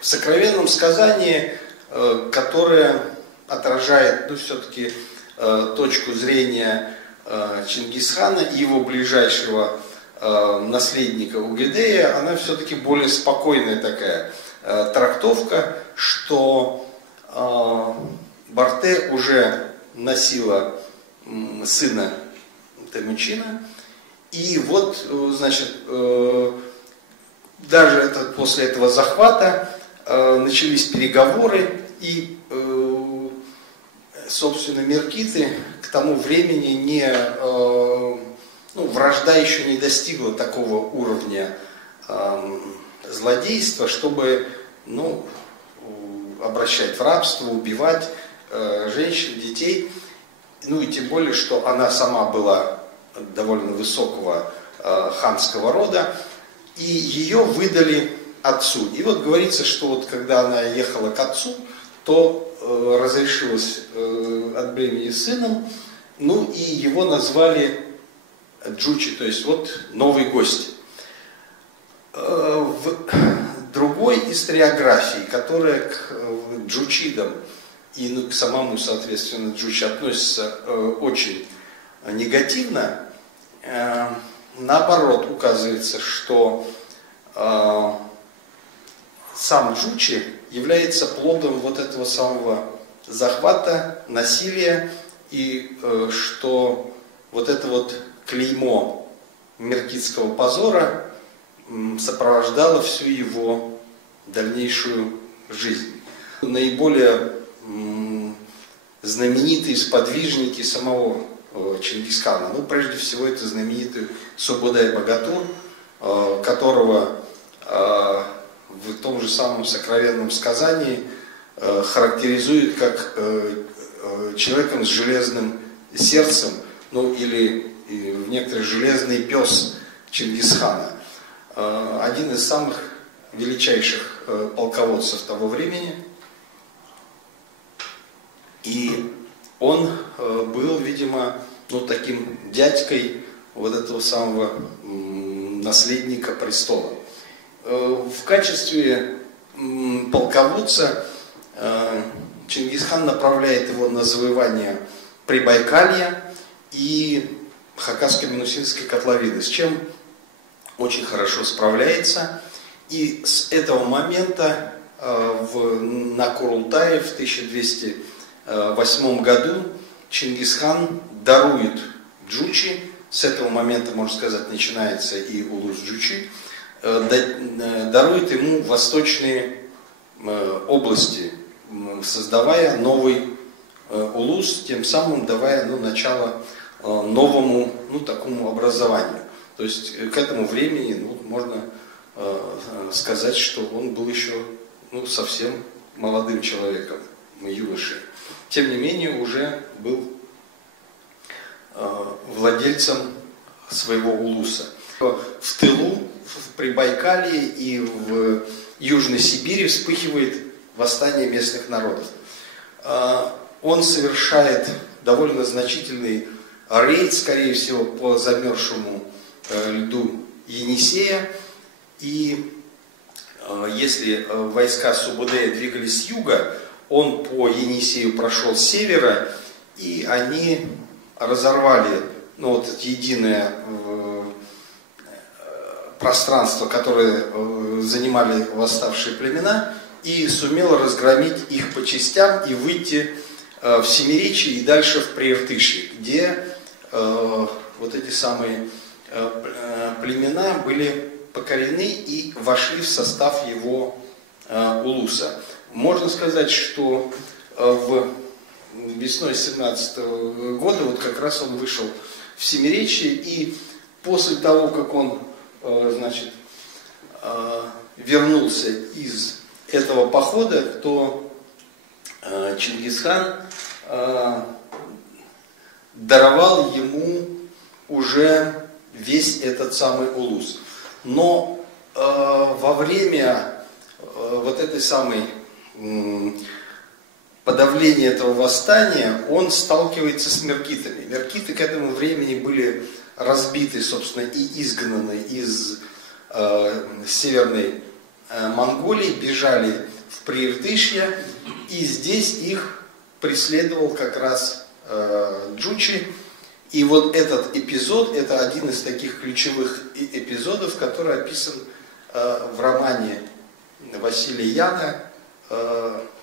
В сокровенном сказании, которое отражает, ну, все-таки точку зрения Чингисхана и его ближайшего наследника Угедея, она все-таки более спокойная такая трактовка, что Барте уже носила сына Темучина, и вот, значит, даже после этого захвата начались переговоры, и, собственно, меркиты к тому времени вражда еще не достигла такого уровня злодейства, чтобы, ну, обращать в рабство, убивать женщин, детей. Ну и тем более, что она сама была довольно высокого ханского рода, и ее выдали отцу. И вот говорится, что вот когда она ехала к отцу, то разрешилась от бремени сыном, ну и его назвали Джучи, то есть вот новый гость. В другой историографии, которая к джучидам и к самому, соответственно, Джучи относится очень негативно, наоборот указывается, что сам Джучи является плодом вот этого самого захвата, насилия, и что вот это вот клеймо меркитского позора сопровождало всю его дальнейшую жизнь. Наиболее знаменитые сподвижники самого Чингисхана, ну, прежде всего, это знаменитый Субудай-Богатур, которого в том же самом сокровенном сказании характеризует как человеком с железным сердцем, ну, или в некоторых железный пес Чингисхана. Один из самых величайших полководцев того времени. И он был, видимо, ну, таким дядькой вот этого самого наследника престола. В качестве полководца Чингисхан направляет его на завоевание Прибайкалья и Хакаско-Минусинской котловины, с чем очень хорошо справляется. И с этого момента на Курултае в 1208 году Чингисхан дарует Джучи. С этого момента, можно сказать, начинается и улус Джучи. Дарует ему восточные области, создавая новый улус, тем самым давая, ну, начало новому, ну, такому образованию. То есть к этому времени, ну, можно сказать, что он был еще, ну, совсем молодым человеком, юношей. Тем не менее, уже был владельцем своего улуса. В тылу, в Прибайкалье и в Южной Сибири вспыхивает восстание местных народов. Он совершает довольно значительный рейд, скорее всего, по замерзшему льду Енисея. И если войска Субудея двигались с юга, он по Енисею прошел с севера, и они разорвали, ну, вот это единое пространство, которое занимали восставшие племена, и сумел разгромить их по частям и выйти в Семиречье и дальше в Прииртышье, где вот эти самые племена были покорены и вошли в состав его улуса. Можно сказать, что весной 17 года вот как раз он вышел в Семиречье, и после того, как он, значит, вернулся из этого похода, то Чингисхан даровал ему уже весь этот самый улус. Но во время вот этой самой подавления этого восстания он сталкивается с меркитами. Меркиты к этому времени были разбиты, собственно, и изгнаны из Северной Монголии, бежали в Прииртышье, и здесь их преследовал как раз Джучи. И вот этот эпизод, это один из таких ключевых эпизодов, который описан в романе Василия Яна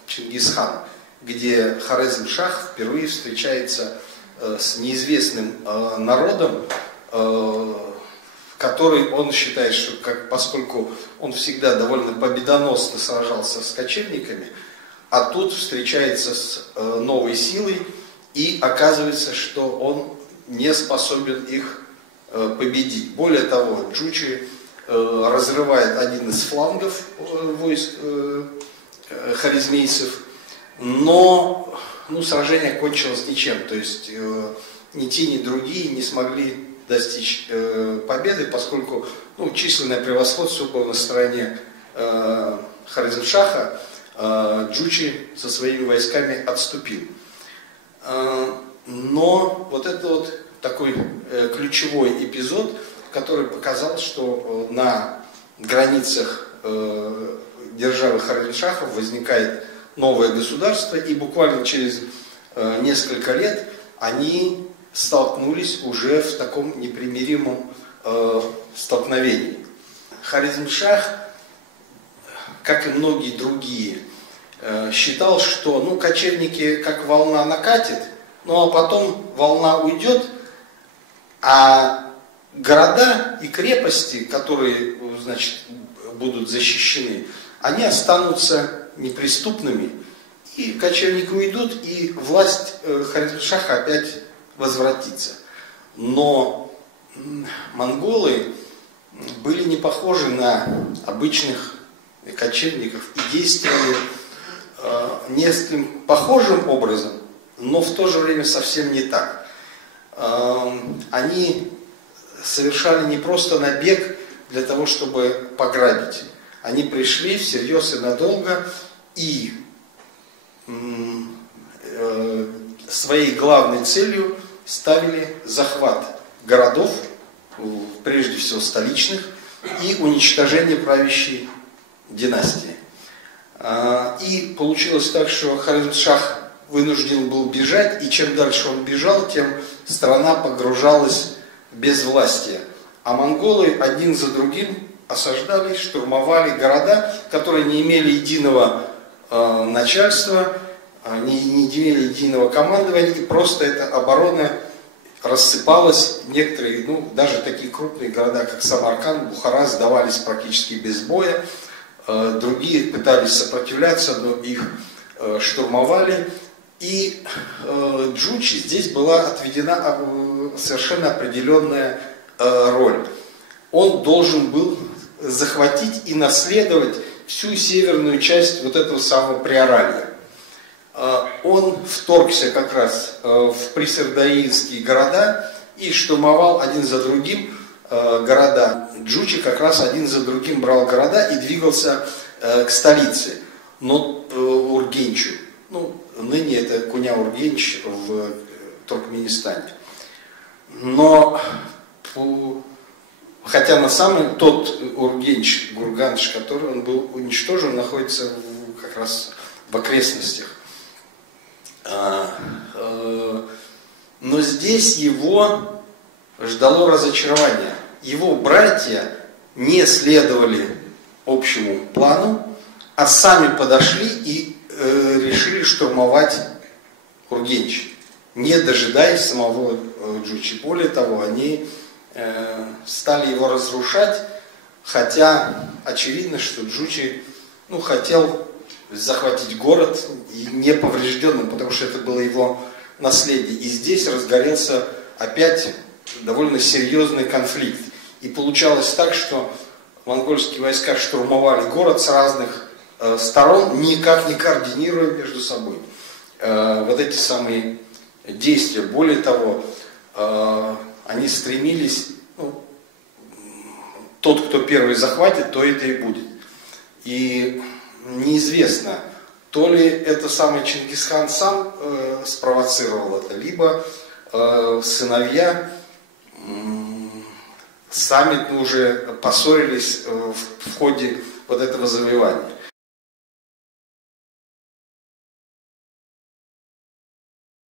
«Чингисхан», где Хорезм-Шах впервые встречается с неизвестным народом, который он считает, что поскольку он всегда довольно победоносно сражался с кочевниками, а тут встречается с новой силой, и оказывается, что он не способен их победить. Более того, Джучи разрывает один из флангов войск хорезмийцев, но сражение кончилось ничем. То есть ни те, ни другие не смогли достичь победы, поскольку численное превосходство было на стороне Хорезм-Шаха. Джучи со своими войсками отступил. Но вот это вот такой ключевой эпизод, который показал, что на границах державы Хорезм-Шаха возникает новое государство, и буквально через несколько лет они столкнулись уже в таком непримиримом столкновении. Хорезм-Шах, как и многие другие, считал, что кочевники как волна накатит, а потом волна уйдет, а города и крепости, которые, будут защищены, они останутся неприступными, и кочевники уйдут, и власть Хорезм-Шаха опять возвратится. Но монголы были не похожи на обычных кочевников и действовали несколько похожим образом, но в то же время совсем не так. Они совершали не просто набег для того, чтобы пограбить. Они пришли всерьез и надолго, и своей главной целью ставили захват городов, прежде всего столичных, и уничтожение правящей династии. И получилось так, что Хорезм-Шах вынужден был бежать, и чем дальше он бежал, тем страна погружалась в безвластие. А монголы один за другим осаждали, штурмовали города, которые не имели единого начальства, не имели единого командования, и просто эта оборона рассыпалась. Некоторые, даже такие крупные города, как Самарканд, Бухара, сдавались практически без боя. Другие пытались сопротивляться, но их штурмовали. И Джучи здесь была отведена совершенно определенная роль. Он должен был захватить и наследовать всю северную часть вот этого самого Приоралья. Он вторгся как раз в присардаильские города и штурмовал один за другим города. Джучи как раз один за другим брал города и двигался к столице, но Ургенчу. Ныне это Куня-Ургенч в Туркменистане. Но хотя на самом тот Ургенч, Гурганч, который он был уничтожен, находится как раз в окрестностях. Но здесь его ждало разочарование. Его братья не следовали общему плану, а сами подошли и решили штурмовать Ургенч, не дожидаясь самого Джучи. Более того, они стали его разрушать, хотя очевидно, что Джучи хотел захватить город и неповрежденным, потому что это было его наследие. И здесь разгорелся опять довольно серьезный конфликт. И получалось так, что монгольские войска штурмовали город с разных сторон, никак не координируя между собой вот эти самые действия. Более того, они стремились, тот, кто первый захватит, то это и будет. И неизвестно, то ли это самый Чингисхан сам спровоцировал это, либо сыновья сами уже поссорились в ходе вот этого завоевания.